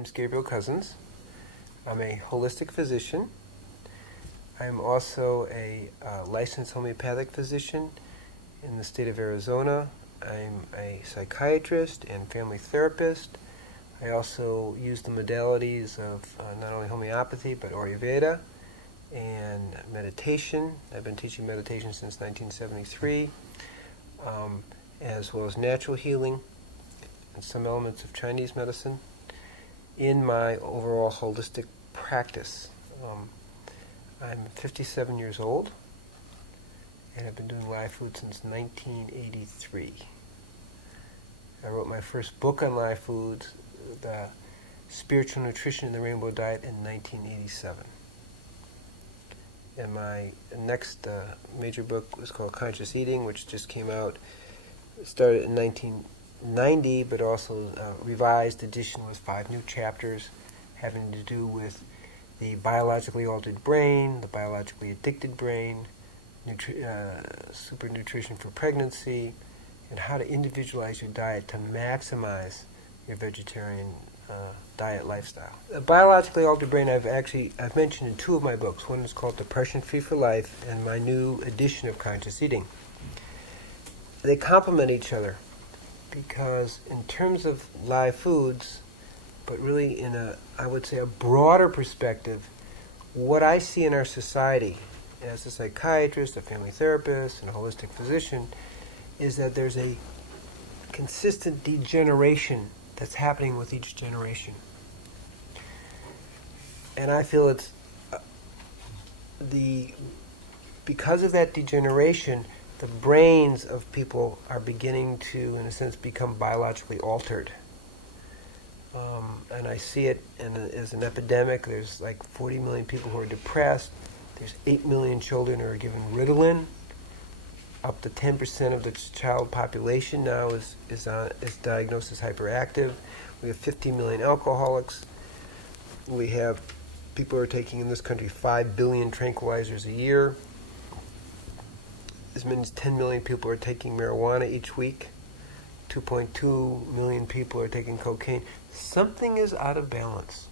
name's Gabriel Cousens. I'm a holistic physician. I'm also a licensed homeopathic physician in the state of Arizona. I'm a psychiatrist and family therapist. I also use the modalities of not only homeopathy but Ayurveda and meditation. I've been teaching meditation since 1973, as well as natural healing and some elements of Chinese medicine in my overall holistic practice. I'm 57 years old, and I've been doing live food since 1983. I wrote my first book on live foods, The Spiritual Nutrition in the Rainbow Diet, in 1987. And my next major book was called Conscious Eating, which just came out. It started in 1990, but also revised edition with 5 new chapters having to do with the biologically altered brain, the biologically addicted brain, super nutrition for pregnancy, and how to individualize your diet to maximize your vegetarian diet lifestyle. The biologically altered brain I've mentioned in 2 of my books. One is called Depression Free for Life, and my new edition of Conscious Eating. They complement each other because in terms of live foods, but really in I would say a broader perspective, what I see in our society as a psychiatrist, a family therapist, and a holistic physician is that there's a consistent degeneration that's happening with each generation. And I feel it's because of that degeneration, the brains of people are beginning to, in a sense, become biologically altered. And I see it as an epidemic. There's like 40 million people who are depressed. There's 8 million children who are given Ritalin. Up to 10% of the child population now is diagnosed as hyperactive. We have 50 million alcoholics. We have people who are taking in this country 5 billion tranquilizers a year. As many as 10 million people are taking marijuana each week. 2.2 million people are taking cocaine. Something is out of balance.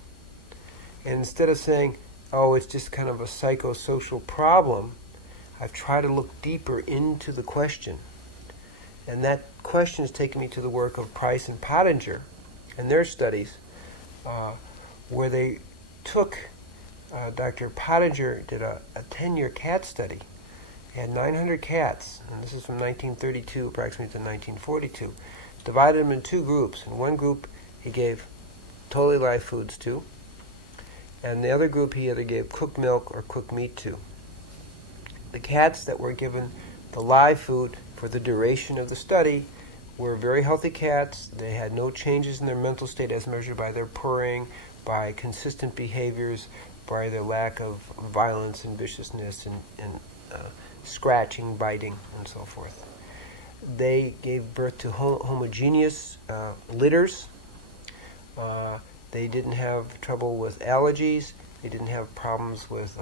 And instead of saying, oh, it's just kind of a psychosocial problem, I've tried to look deeper into the question. And that question has taken me to the work of Price and Pottinger and their studies, where they took, Dr. Pottinger did a 10-year cat study. He had 900 cats, and this is from 1932 approximately to 1942. Divided them in 2 groups. In one group, he gave totally live foods to, and the other group he either gave cooked milk or cooked meat to. The cats that were given the live food for the duration of the study were very healthy cats. They had no changes in their mental state as measured by their purring, by consistent behaviors, by their lack of violence and viciousness and scratching, biting, and so forth. They gave birth to homogeneous litters. They didn't have trouble with allergies. They didn't have problems with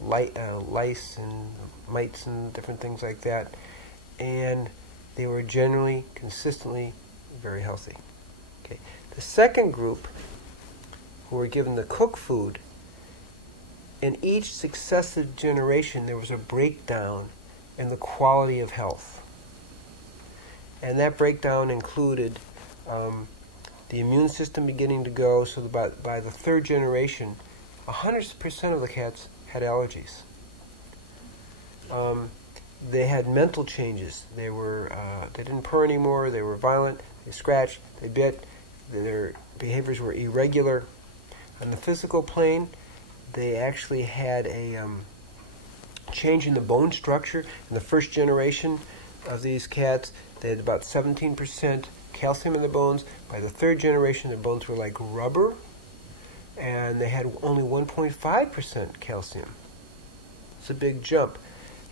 lice and mites and different things like that. And they were generally, consistently very healthy. Okay. The second group, who were given the cooked food, in each successive generation there was a breakdown in the quality of health. And that breakdown included the immune system beginning to go, so that by the 3rd generation, 100% of the cats had allergies. They had mental changes. They didn't purr anymore. They were violent. They scratched. They bit. Their behaviors were irregular. On the physical plane, they actually had a change in the bone structure. In the 1st generation of these cats, they had about 17% calcium in the bones. By the 3rd generation, their bones were like rubber, and they had only 1.5% calcium. It's a big jump.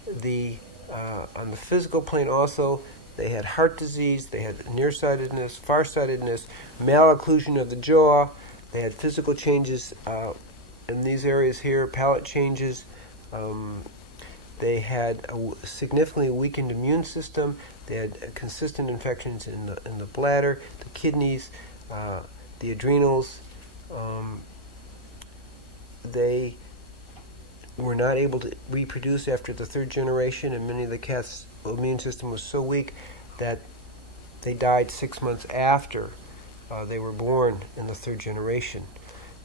On the physical plane also, they had heart disease, they had nearsightedness, farsightedness, malocclusion of the jaw. They had physical changes in these areas here, palate changes. They had a significantly weakened immune system. They had consistent infections in the bladder, the kidneys, the adrenals, they were not able to reproduce after the third generation, and many of the cats' immune system was so weak that they died 6 months after they were born in the third generation.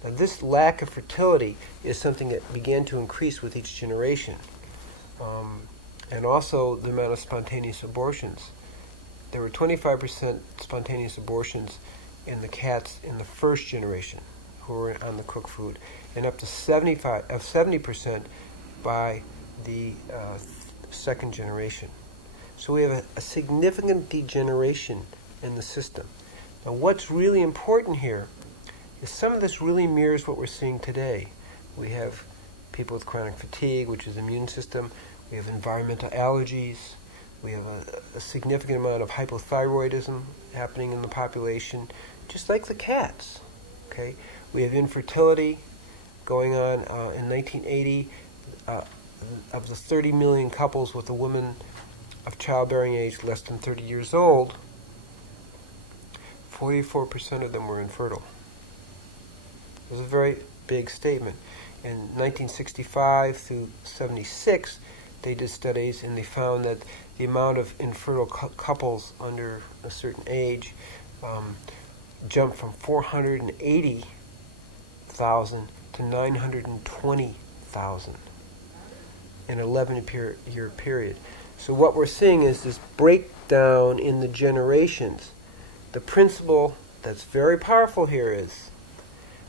Now, this lack of fertility is something that began to increase with each generation, and also the amount of spontaneous abortions. There were 25% spontaneous abortions in the cats in the first generation who were on the cooked food, and up to 70% by the second generation. So we have a significant degeneration in the system. Now, what's really important here is some of this really mirrors what we're seeing today. We have people with chronic fatigue, which is the immune system. We have environmental allergies. We have a significant amount of hypothyroidism happening in the population, just like the cats. Okay, we have infertility going on. In 1980, of the 30 million couples with a woman of childbearing age less than 30 years old, 44% of them were infertile. It was a very big statement. In 1965 through 76, they did studies, and they found that the amount of infertile couples under a certain age jumped from 480,000 to 920,000 in an 11-year period. So what we're seeing is this breakdown in the generations. The principle that's very powerful here is,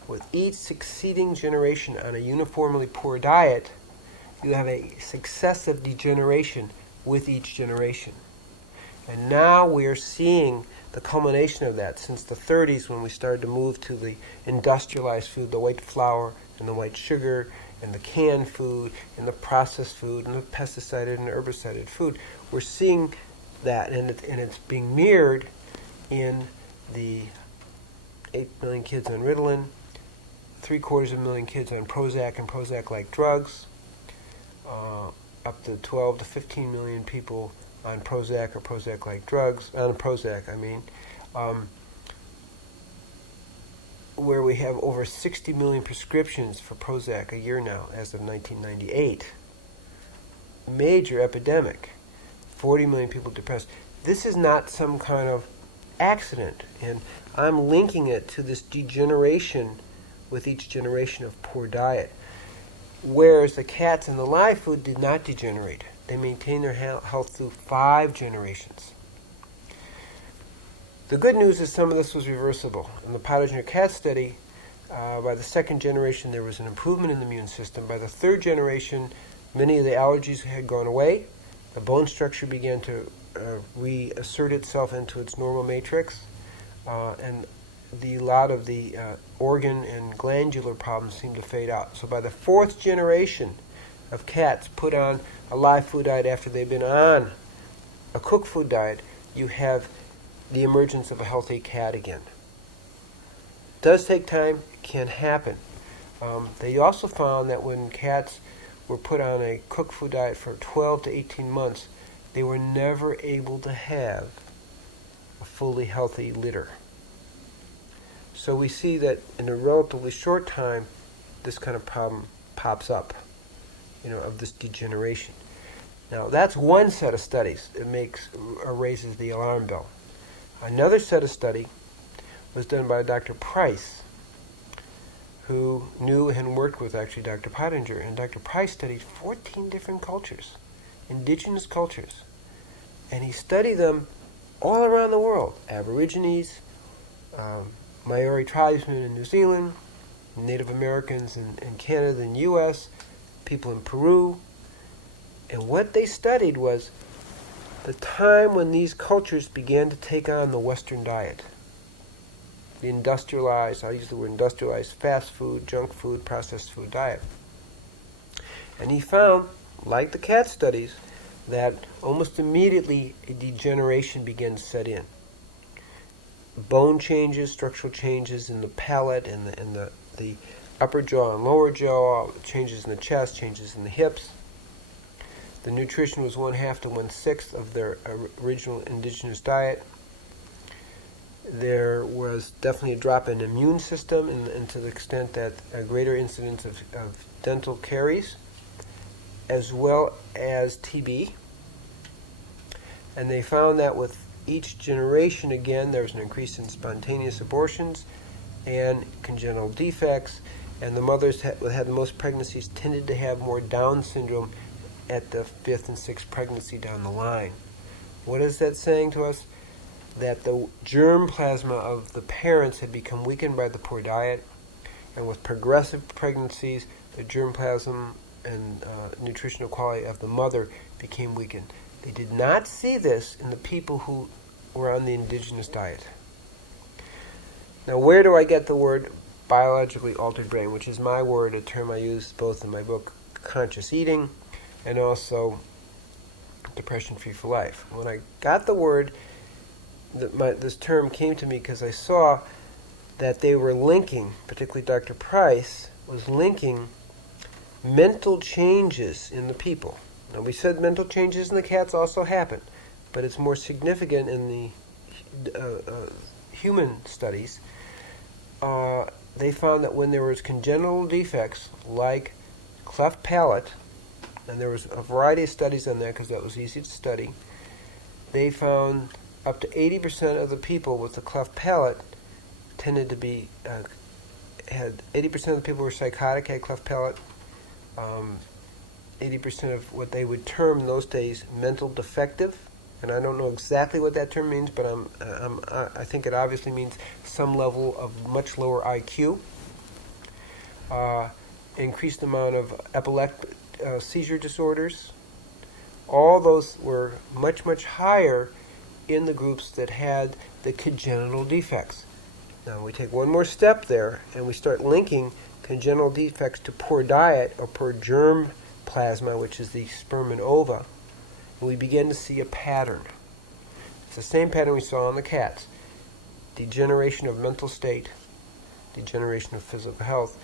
with each succeeding generation on a uniformly poor diet, you have a successive degeneration with each generation. And now we are seeing the culmination of that since the 30s, when we started to move to the industrialized food, the white flour and the white sugar and the canned food and the processed food and the pesticided and herbicided food. We're seeing that, and it's being mirrored in the 8 million kids on Ritalin, 750,000 kids on Prozac and Prozac-like drugs, up to 12 to 15 million people on Prozac or Prozac-like drugs, on Prozac, where we have over 60 million prescriptions for Prozac a year now, as of 1998. Major epidemic. 40 million people depressed. This is not some kind of accident, and I'm linking it to this degeneration with each generation of poor diet. Whereas the cats and the live food did not degenerate. They maintained their health through 5 generations. The good news is some of this was reversible. In the Pottinger cat study, by the second generation there was an improvement in the immune system. By the third generation, many of the allergies had gone away. The bone structure began to reassert itself into its normal matrix, and a lot of the organ and glandular problems seemed to fade out. So by the 4th generation of cats put on a live food diet after they've been on a cooked food diet, you have the emergence of a healthy cat again. It does take time. It can happen. They also found that when cats were put on a cooked food diet for 12 to 18 months, they were never able to have a fully healthy litter. So we see that in a relatively short time, this kind of problem pops up, of this degeneration. Now, that's one set of studies that raises the alarm bell. Another set of study was done by Dr. Price, who knew and worked with actually Dr. Pottinger. And Dr. Price studied 14 different cultures, indigenous cultures. And he studied them all around the world. Aborigines, Maori tribesmen in New Zealand, Native Americans in Canada and U.S., people in Peru. And what they studied was the time when these cultures began to take on the Western diet. The industrialized, I use the word industrialized, fast food, junk food, processed food diet. And he found, like the cat studies, that almost immediately a degeneration began to set in. Bone changes, structural changes in the palate and the upper jaw and lower jaw, changes in the chest, changes in the hips. The nutrition was 1/2 to 1/6 of their original indigenous diet. there was definitely a drop in immune system, and to the extent that a greater incidence of dental caries, as well as TB. And they found that with each generation, again, there was an increase in spontaneous abortions and congenital defects, and the mothers that had the most pregnancies tended to have more Down syndrome at the 5th and 6th pregnancy down the line. What is that saying to us? That the germ plasma of the parents had become weakened by the poor diet, and with progressive pregnancies, the germ plasma and nutritional quality of the mother became weakened. They did not see this in the people who were on the indigenous diet. Now, where do I get the word biologically altered brain, which is my word, a term I use both in my book, Conscious Eating, and also Depression Free for Life. When I got the word, this term came to me because I saw that they were linking, particularly Dr. Price, was linking mental changes in the people. Now, we said mental changes in the cats also happen, but it's more significant in the human studies. They found that when there was congenital defects like cleft palate, and there was a variety of studies on that because that was easy to study, they found up to 80% of the people with the cleft palate tended to be, had 80% of the people who were psychotic had cleft palate, 80% of what they would term in those days mental defective, and I don't know exactly what that term means, but I think it obviously means some level of much lower IQ, increased amount of epileptic seizure disorders. All those were much, much higher in the groups that had the congenital defects. Now we take one more step there, and we start linking congenital defects to poor diet or poor germ plasma, which is the sperm and ova, and we begin to see a pattern. It's the same pattern we saw in the cats. Degeneration of mental state, degeneration of physical health.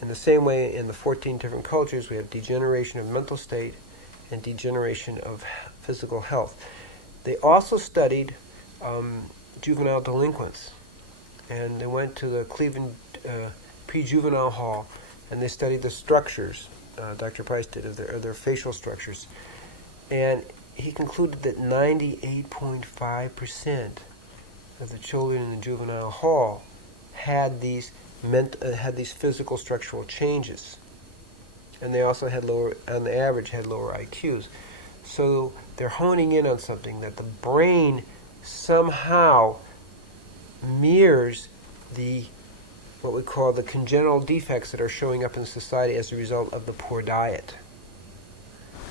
In the same way, in the 14 different cultures, we have degeneration of mental state and degeneration of physical health. They also studied juvenile delinquents, and they went to the Cleveland pre-juvenile hall, and they studied the structures, Dr. Price did, of their facial structures. And he concluded that 98.5% of the children in the juvenile hall had these physical structural changes, and they also had lower, on the average, had lower IQs. So they're honing in on something, that the brain somehow mirrors what we call the congenital defects that are showing up in society as a result of the poor diet.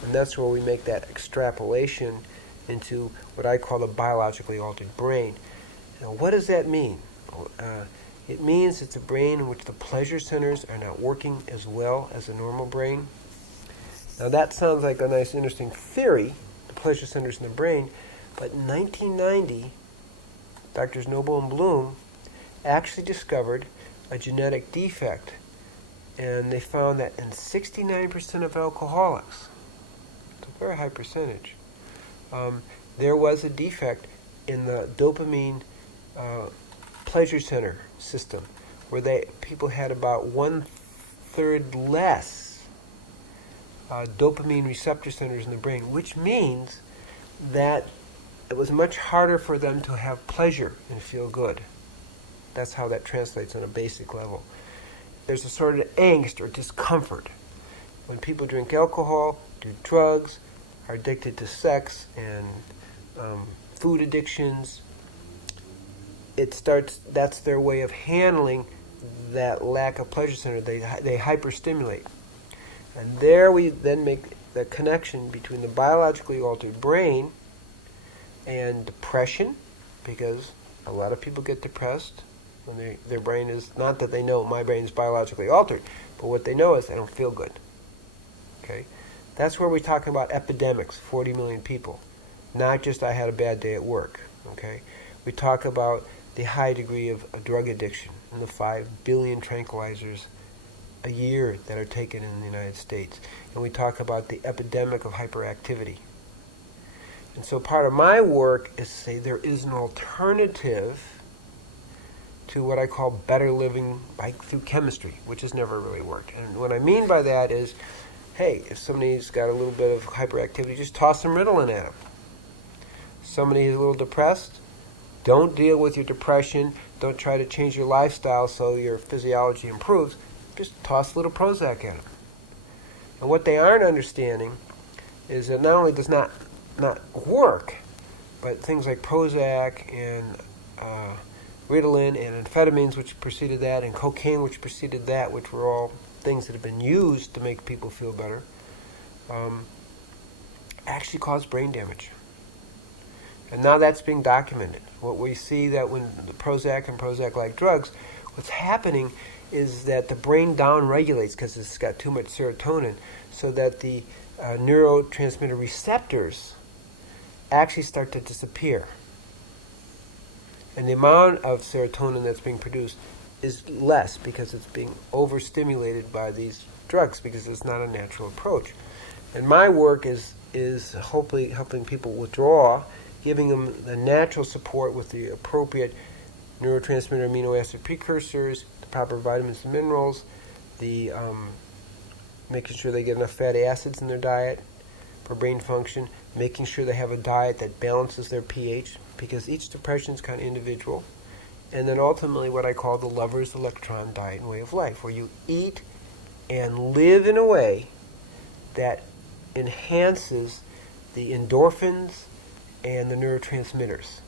And that's where we make that extrapolation into what I call the biologically altered brain. Now, what does that mean? It means it's a brain in which the pleasure centers are not working as well as a normal brain. Now that sounds like a nice, interesting theory, the pleasure centers in the brain, but in 1990, Drs. Noble and Bloom actually discovered a genetic defect, and they found that in 69% of alcoholics, it's a very high percentage, there was a defect in the dopamine pleasure center system, where people had about 1/3 less dopamine receptor centers in the brain, which means that it was much harder for them to have pleasure and feel good. That's how that translates on a basic level. There's a sort of angst or discomfort when people drink alcohol, do drugs, are addicted to sex and food addictions. That's their way of handling that lack of pleasure center. They hyperstimulate. And there we then make the connection between the biologically altered brain and depression, because a lot of people get depressed when their brain is, not that they know my brain is biologically altered, but what they know is they don't feel good. Okay? That's where we're talking about epidemics, 40 million people. Not just I had a bad day at work. Okay? We talk about the high degree of a drug addiction and the 5 billion tranquilizers a year that are taken in the United States. And we talk about the epidemic of hyperactivity. And so part of my work is to say there is an alternative to what I call better living through chemistry, which has never really worked. And what I mean by that is, hey, if somebody's got a little bit of hyperactivity, just toss some Ritalin at them. Somebody is a little depressed, don't deal with your depression. Don't try to change your lifestyle so your physiology improves. Just toss a little Prozac at them. And what they aren't understanding is that not only does not work, but things like Prozac and Ritalin and amphetamines, which preceded that, and cocaine, which preceded that, which were all things that have been used to make people feel better, actually cause brain damage. And now that's being documented. What we see that when the Prozac and Prozac-like drugs, what's happening is that the brain down-regulates because it's got too much serotonin, so that the neurotransmitter receptors actually start to disappear. And the amount of serotonin that's being produced is less because it's being overstimulated by these drugs because it's not a natural approach. And my work is hopefully helping people withdraw, giving them the natural support with the appropriate neurotransmitter amino acid precursors, the proper vitamins and minerals, the making sure they get enough fatty acids in their diet for brain function, making sure they have a diet that balances their pH, because each depression is kind of individual. And then ultimately what I call the lover's electron diet and way of life, where you eat and live in a way that enhances the endorphins and the neurotransmitters.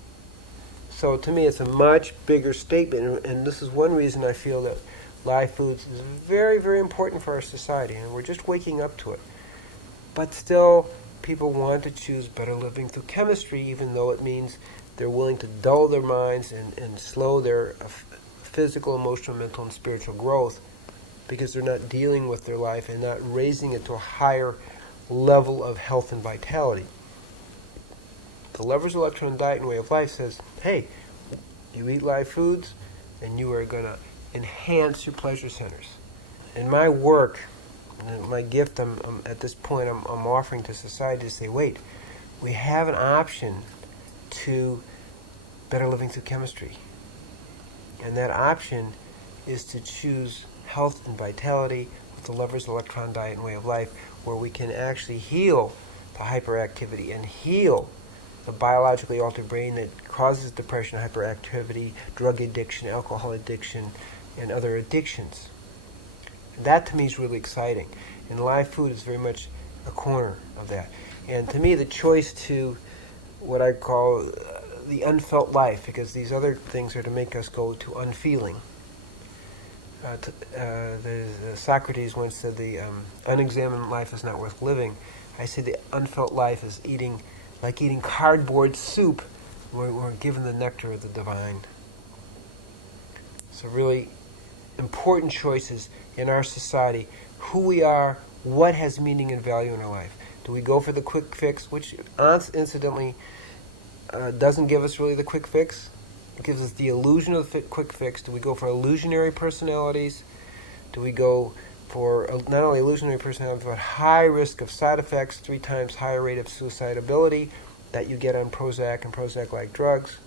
So to me it's a much bigger statement, and this is one reason I feel that live foods is very, very important for our society, and we're just waking up to it. But still, people want to choose better living through chemistry, even though it means they're willing to dull their minds and slow their physical, emotional, mental, and spiritual growth, because they're not dealing with their life and not raising it to a higher level of health and vitality. The Lover's Electron Diet and Way of Life says, hey, you eat live foods and you are going to enhance your pleasure centers. And my work, my gift at this point I'm offering to society to say, wait, we have an option to better living through chemistry. And that option is to choose health and vitality with the Lover's Electron Diet and Way of Life, where we can actually heal the hyperactivity and heal the biologically altered brain that causes depression, hyperactivity, drug addiction, alcohol addiction, and other addictions. And that to me is really exciting. And live food is very much a corner of that. And to me, the choice to what I call the unfelt life, because these other things are to make us go to unfeeling. Socrates once said the unexamined life is not worth living. I say the unfelt life is like eating cardboard soup. We're given the nectar of the divine. So really important choices in our society, who we are, what has meaning and value in our life. Do we go for the quick fix, which incidentally doesn't give us really the quick fix? It gives us the illusion of the quick fix. Do we go for illusionary personalities? Do we go for not only illusionary personalities, but high risk of side effects, 3 times higher rate of suicidability that you get on Prozac and Prozac-like drugs?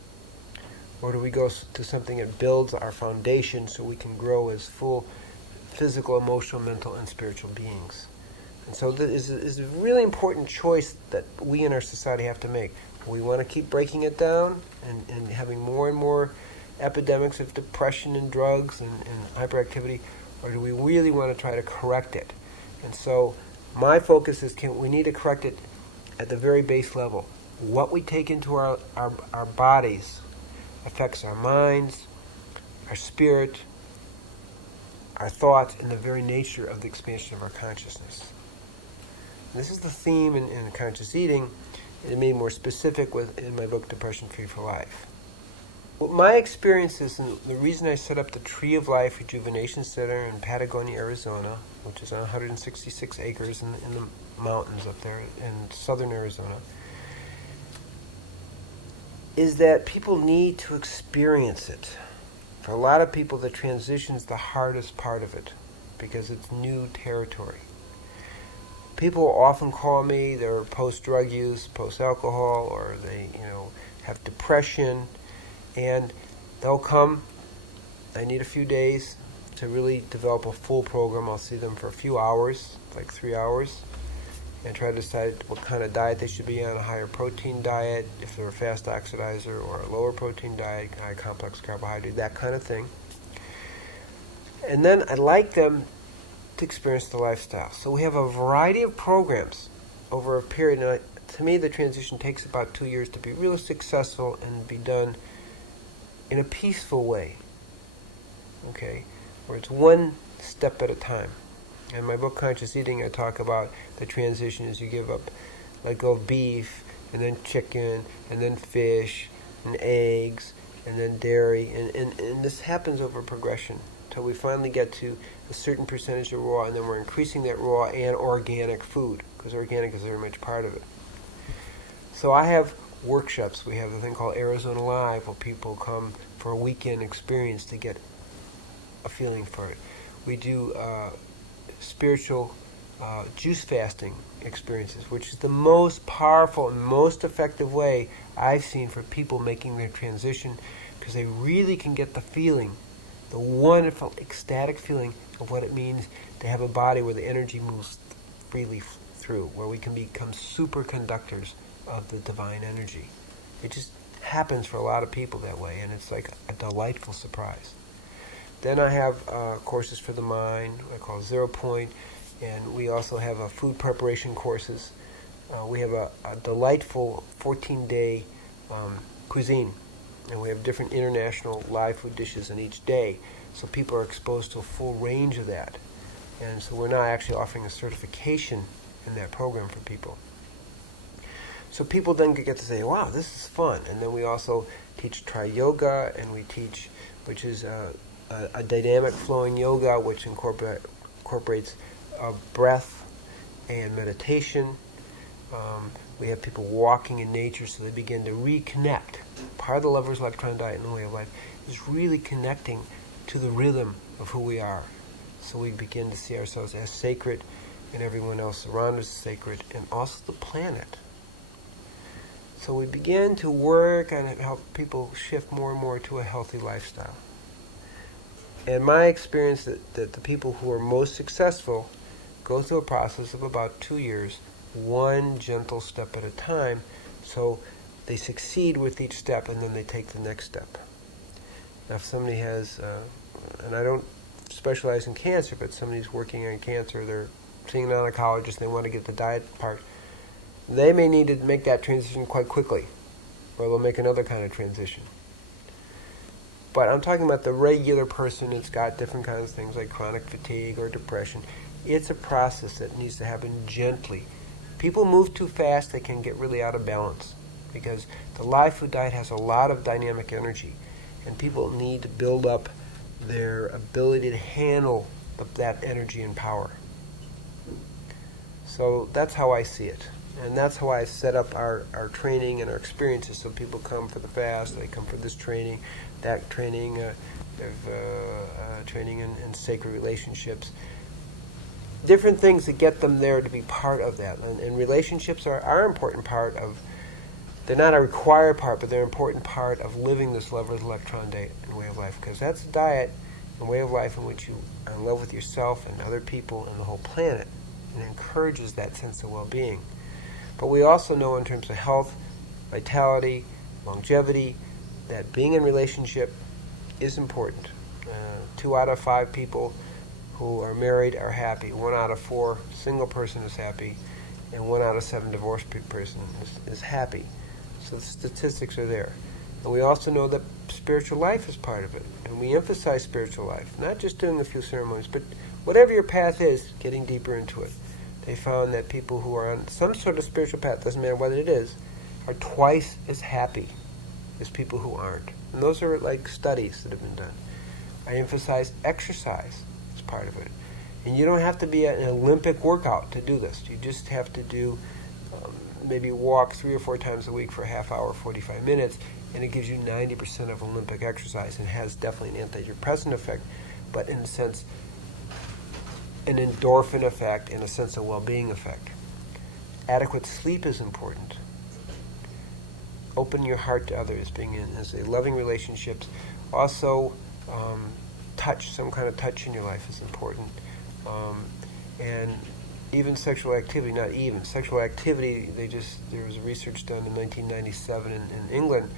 Or do we go to something that builds our foundation so we can grow as full physical, emotional, mental, and spiritual beings? And so this is a really important choice that we in our society have to make. We want to keep breaking it down and having more and more epidemics of depression and drugs and hyperactivity, or do we really want to try to correct it? And so my focus is we need to correct it at the very base level. What we take into our bodies affects our minds, our spirit, our thoughts, and the very nature of the expansion of our consciousness. And this is the theme in conscious eating, and made more specific in my book, Depression Free for Life. What my experience is, and the reason I set up the Tree of Life Rejuvenation Center in Patagonia, Arizona, which is on 166 acres in the mountains up there in southern Arizona, is that people need to experience it. For a lot of people, the transition is the hardest part of it because it's new territory. People often call me, they're post-drug use, post-alcohol, or they have depression, and they'll come I need a few days to really develop a full program. I'll see them for a few hours, like 3 hours, and try to decide what kind of diet they should be on, a higher protein diet, if they're a fast oxidizer, or a lower protein diet, high complex carbohydrate, that kind of thing. And then I'd like them to experience the lifestyle. So we have a variety of programs over a period. And to me, the transition takes about 2 years to be really successful and be done in a peaceful way. Okay? Where it's one step at a time. In my book, Conscious Eating, I talk about the transition as you let go of beef, and then chicken, and then fish, and eggs, and then dairy. And this happens over progression until we finally get to a certain percentage of raw, and then we're increasing that raw and organic food, because organic is very much part of it. So I have workshops. We have a thing called Arizona Live, where people come for a weekend experience to get a feeling for it. We do spiritual juice fasting experiences, which is the most powerful and most effective way I've seen for people making their transition, because they really can get the feeling, the wonderful ecstatic feeling of what it means to have a body where the energy moves freely through, where we can become superconductors of the divine energy. It just happens for a lot of people that way, and it's like a delightful surprise. Then I have courses for the mind, I call 0 Point, and we also have food preparation courses. We have a delightful 14-day cuisine, and we have different international live food dishes in each day, so people are exposed to a full range of that. And so we're now actually offering a certification in that program for people. So people then get to say, wow, this is fun. And then we also teach Tri Yoga, and we teach, which is a dynamic flowing yoga, which incorporates breath and meditation. We have people walking in nature, so they begin to reconnect. Part of the Lover's Electron Diet and the Way of Life is really connecting to the rhythm of who we are. So we begin to see ourselves as sacred, and everyone else around us is sacred, and also the planet. So we begin to work on it, help people shift more and more to a healthy lifestyle. And my experience that the people who are most successful go through a process of about 2 years, one gentle step at a time, so they succeed with each step, and then they take the next step. Now if somebody has, and I don't specialize in cancer, but somebody's working on cancer, they're seeing an oncologist, they want to get the diet part, they may need to make that transition quite quickly, or they'll make another kind of transition. But I'm talking about the regular person that's got different kinds of things like chronic fatigue or depression. It's a process that needs to happen gently. People move too fast, they can get really out of balance, because the live food diet has a lot of dynamic energy, and people need to build up their ability to handle that energy and power. So that's how I see it. And that's how I set up our training and our experiences. So people come for the fast, they come for this training, that training, training in sacred relationships. Different things that get them there to be part of that. And relationships are an important part of, they're not a required part, but they're an important part of living this Lover's Electron Diet and Way of Life. Because that's a diet and way of life in which you are in love with yourself and other people and the whole planet. And it encourages that sense of well-being. But we also know in terms of health, vitality, longevity, that being in relationship is important. 2 out of 5 people who are married are happy. 1 out of 4 single person is happy. And 1 out of 7 divorced person is happy. So the statistics are there. And we also know that spiritual life is part of it. And we emphasize spiritual life, not just doing a few ceremonies, but whatever your path is, getting deeper into it. They found that people who are on some sort of spiritual path, doesn't matter what it is, are twice as happy as people who aren't. And those are like studies that have been done. I emphasize exercise as part of it. And you don't have to be at an Olympic workout to do this. You just have to do maybe walk 3 or 4 times a week for a half hour, 45 minutes, and it gives you 90% of Olympic exercise and has definitely an antidepressant effect, but in a sense, an endorphin effect and a sense of well-being effect. Adequate sleep is important. Open your heart to others, being in loving relationships. Also, touch, some kind of touch in your life is important. And even sexual activity, not even, sexual activity, there was research done in 1997 in England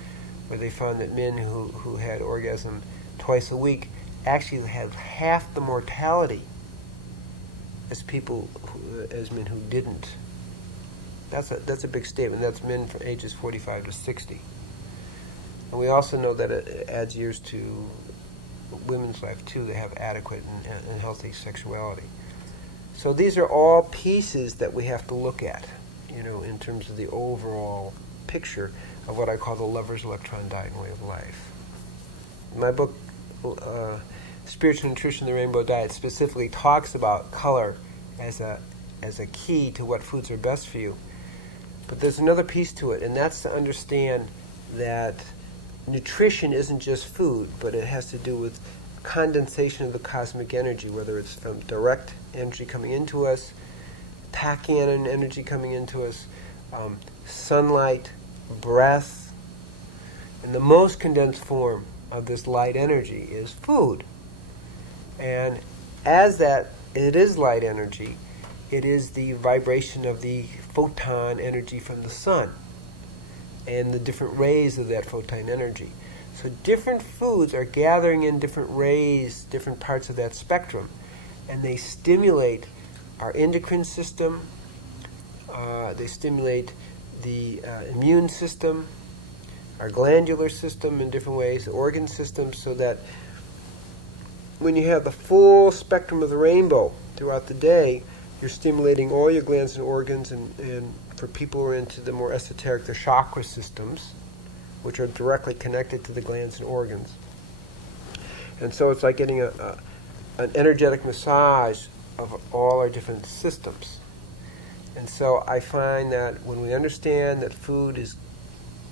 where they found that men who had orgasm twice a week actually had half the mortality as men who didn't. That's a big statement. That's men from ages 45 to 60. And we also know that it adds years to women's life too. They have adequate and healthy sexuality. So these are all pieces that we have to look at, in terms of the overall picture of what I call the lover's electron diet and way of life. My book, Spiritual Nutrition, the Rainbow Diet, specifically talks about color as a key to what foods are best for you. But there's another piece to it, and that's to understand that nutrition isn't just food, but it has to do with condensation of the cosmic energy, whether it's from direct energy coming into us, tachyon energy coming into us, sunlight, breath. And the most condensed form of this light energy is food. And as that, it is light energy, it is the vibration of the photon energy from the sun and the different rays of that photon energy. So different foods are gathering in different rays, different parts of that spectrum, and they stimulate our endocrine system, they stimulate the immune system, our glandular system in different ways, the organ system, so that when you have the full spectrum of the rainbow throughout the day, you're stimulating all your glands and organs, and for people who are into the more esoteric, the chakra systems, which are directly connected to the glands and organs. And so it's like getting an energetic massage of all our different systems. And so I find that when we understand that food is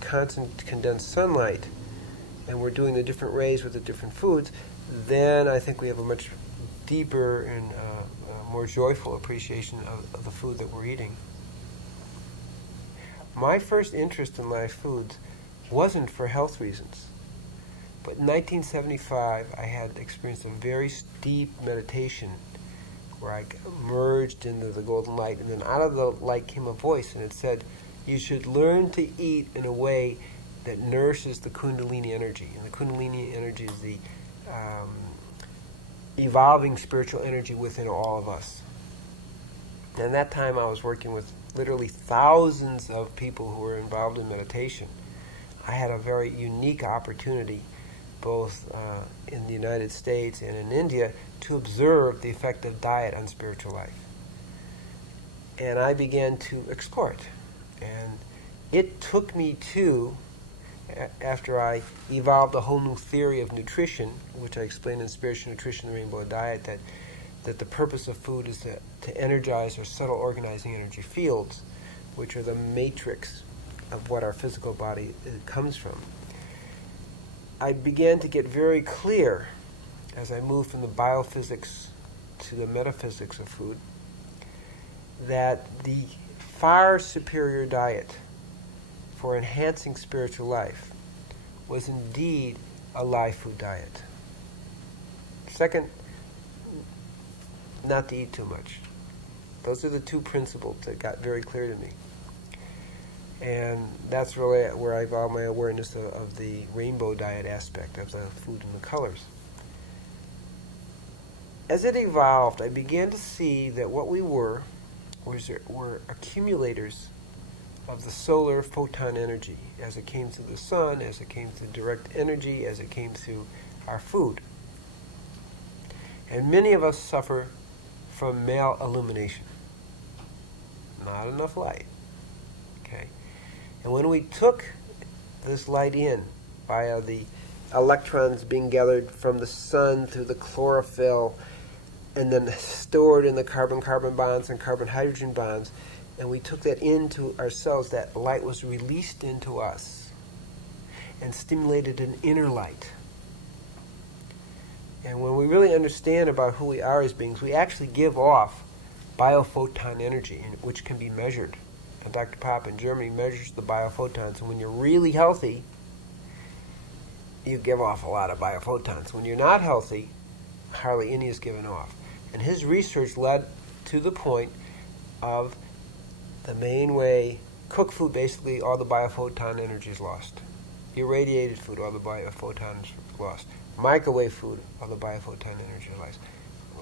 constant condensed sunlight, and we're doing the different rays with the different foods, then I think we have a much deeper and more joyful appreciation of the food that we're eating. My first interest in live foods wasn't for health reasons. But in 1975, I had experienced a very deep meditation where I merged into the golden light, and then out of the light came a voice, and it said, you should learn to eat in a way that nourishes the Kundalini energy. And the Kundalini energy is the evolving spiritual energy within all of us. And at that time, I was working with literally thousands of people who were involved in meditation. I had a very unique opportunity, both in the United States and in India, to observe the effect of diet on spiritual life. And I began to explore it. And it took me to, after I evolved a whole new theory of nutrition, which I explained in Spiritual Nutrition, the Rainbow Diet, that the purpose of food is to energize our subtle organizing energy fields, which are the matrix of what our physical body comes from. I began to get very clear as I moved from the biophysics to the metaphysics of food that the far superior diet for enhancing spiritual life was indeed a live food diet. Second, not to eat too much. Those are the two principles that got very clear to me. And that's really where I evolved my awareness of the rainbow diet aspect of the food and the colors. As it evolved, I began to see that what we were accumulators of the solar photon energy as it came through the sun, as it came through direct energy, as it came through our food. And many of us suffer from male illumination. Not enough light. Okay? And when we took this light in via the electrons being gathered from the sun through the chlorophyll and then stored in the carbon-carbon bonds and carbon-hydrogen bonds, and we took that into our cells, that light was released into us and stimulated an inner light. And when we really understand about who we are as beings, we actually give off biophoton energy, which can be measured. And Dr. Pop in Germany measures the biophotons. And when you're really healthy, you give off a lot of biophotons. When you're not healthy, hardly any is given off. And his research led to the point of the main way, cooked food, basically all the biophoton energy is lost. Irradiated food, all the biophoton is lost. Microwave food, all the biophoton energy is lost.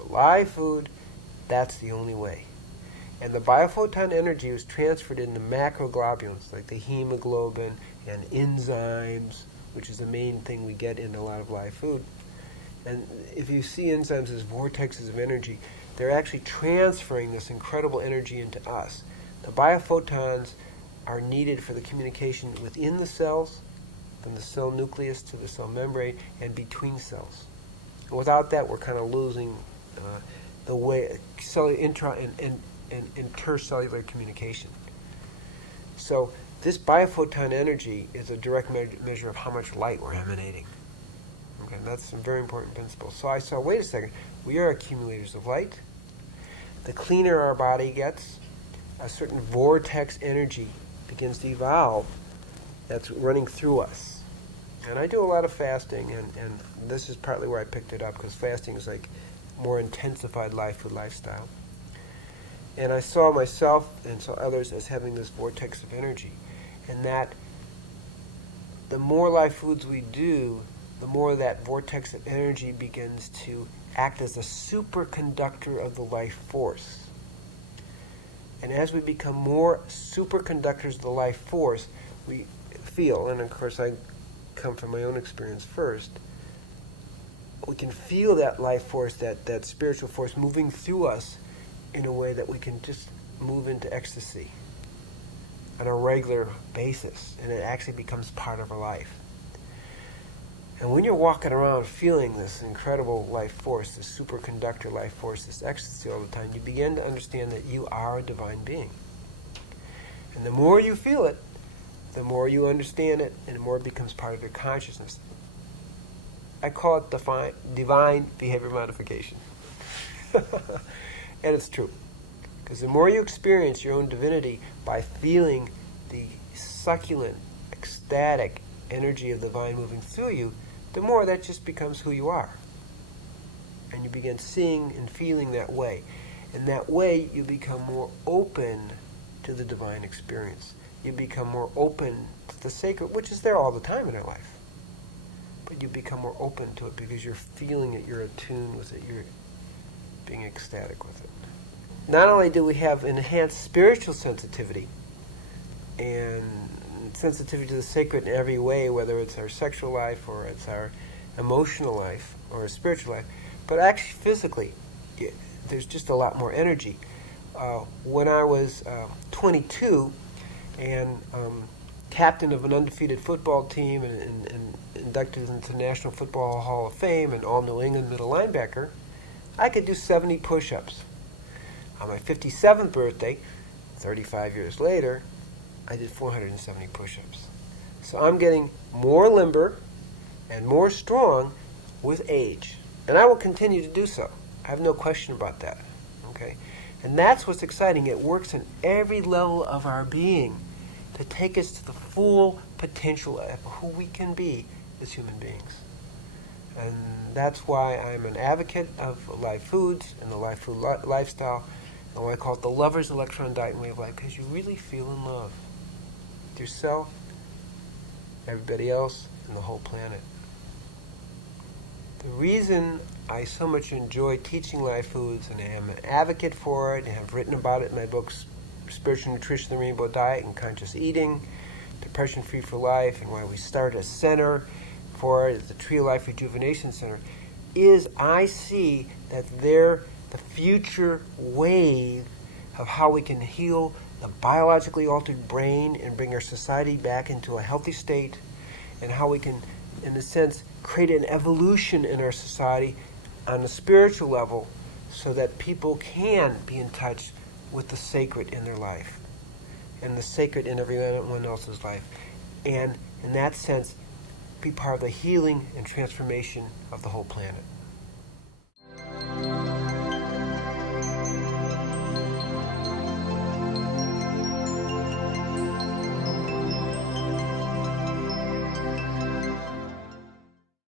Live food, that's the only way. And the biophoton energy was transferred into macroglobulins, like the hemoglobin and enzymes, which is the main thing we get in a lot of live food. And if you see enzymes as vortexes of energy, they're actually transferring this incredible energy into us. The biophotons are needed for the communication within the cells, from the cell nucleus to the cell membrane, and between cells. And without that, we're kind of losing the way cellular intra and intercellular communication. So this biophoton energy is a direct measure of how much light we're emanating. Okay, that's some very important principles. So I saw, wait a second, we are accumulators of light. The cleaner our body gets, a certain vortex energy begins to evolve that's running through us. And I do a lot of fasting, and this is partly where I picked it up, because fasting is like more intensified life food lifestyle. And I saw myself and saw others as having this vortex of energy. And that the more live foods we do, the more that vortex of energy begins to act as a superconductor of the life force. And as we become more superconductors of the life force, we feel, and of course I come from my own experience first, we can feel that life force, that spiritual force moving through us in a way that we can just move into ecstasy on a regular basis, and it actually becomes part of our life. And when you're walking around feeling this incredible life force, this superconductor life force, this ecstasy all the time, you begin to understand that you are a divine being. And the more you feel it, the more you understand it, and the more it becomes part of your consciousness. I call it divine behavior modification. And it's true. Because the more you experience your own divinity by feeling the succulent, ecstatic energy of the divine moving through you, the more that just becomes who you are. And you begin seeing and feeling that way. And that way you become more open to the divine experience. You become more open to the sacred, which is there all the time in our life. But you become more open to it because you're feeling it, you're attuned with it, you're being ecstatic with it. Not only do we have enhanced spiritual sensitivity and sensitivity to the sacred in every way, whether it's our sexual life or it's our emotional life or our spiritual life, but actually physically, there's just a lot more energy. When I was 22 and captain of an undefeated football team and inducted into the National Football Hall of Fame and all New England middle linebacker, I could do 70 push-ups. On my 57th birthday, 35 years later, I did 470 push-ups. So I'm getting more limber and more strong with age. And I will continue to do so. I have no question about that. Okay? And that's what's exciting. It works in every level of our being to take us to the full potential of who we can be as human beings. And that's why I'm an advocate of live foods and the live food lifestyle, and why I call it the lover's electron diet and way of life, because you really feel in love with yourself, everybody else, and the whole planet. The reason I so much enjoy teaching live foods, and I am an advocate for it, and have written about it in my books, Spiritual Nutrition, The Rainbow Diet, and Conscious Eating, Depression Free for Life, and why we started a center for it, the Tree of Life Rejuvenation Center, is I see that the future wave of how we can heal the biologically altered brain and bring our society back into a healthy state, and how we can, in a sense, create an evolution in our society on a spiritual level so that people can be in touch with the sacred in their life and the sacred in everyone else's life. And in that sense, be part of the healing and transformation of the whole planet.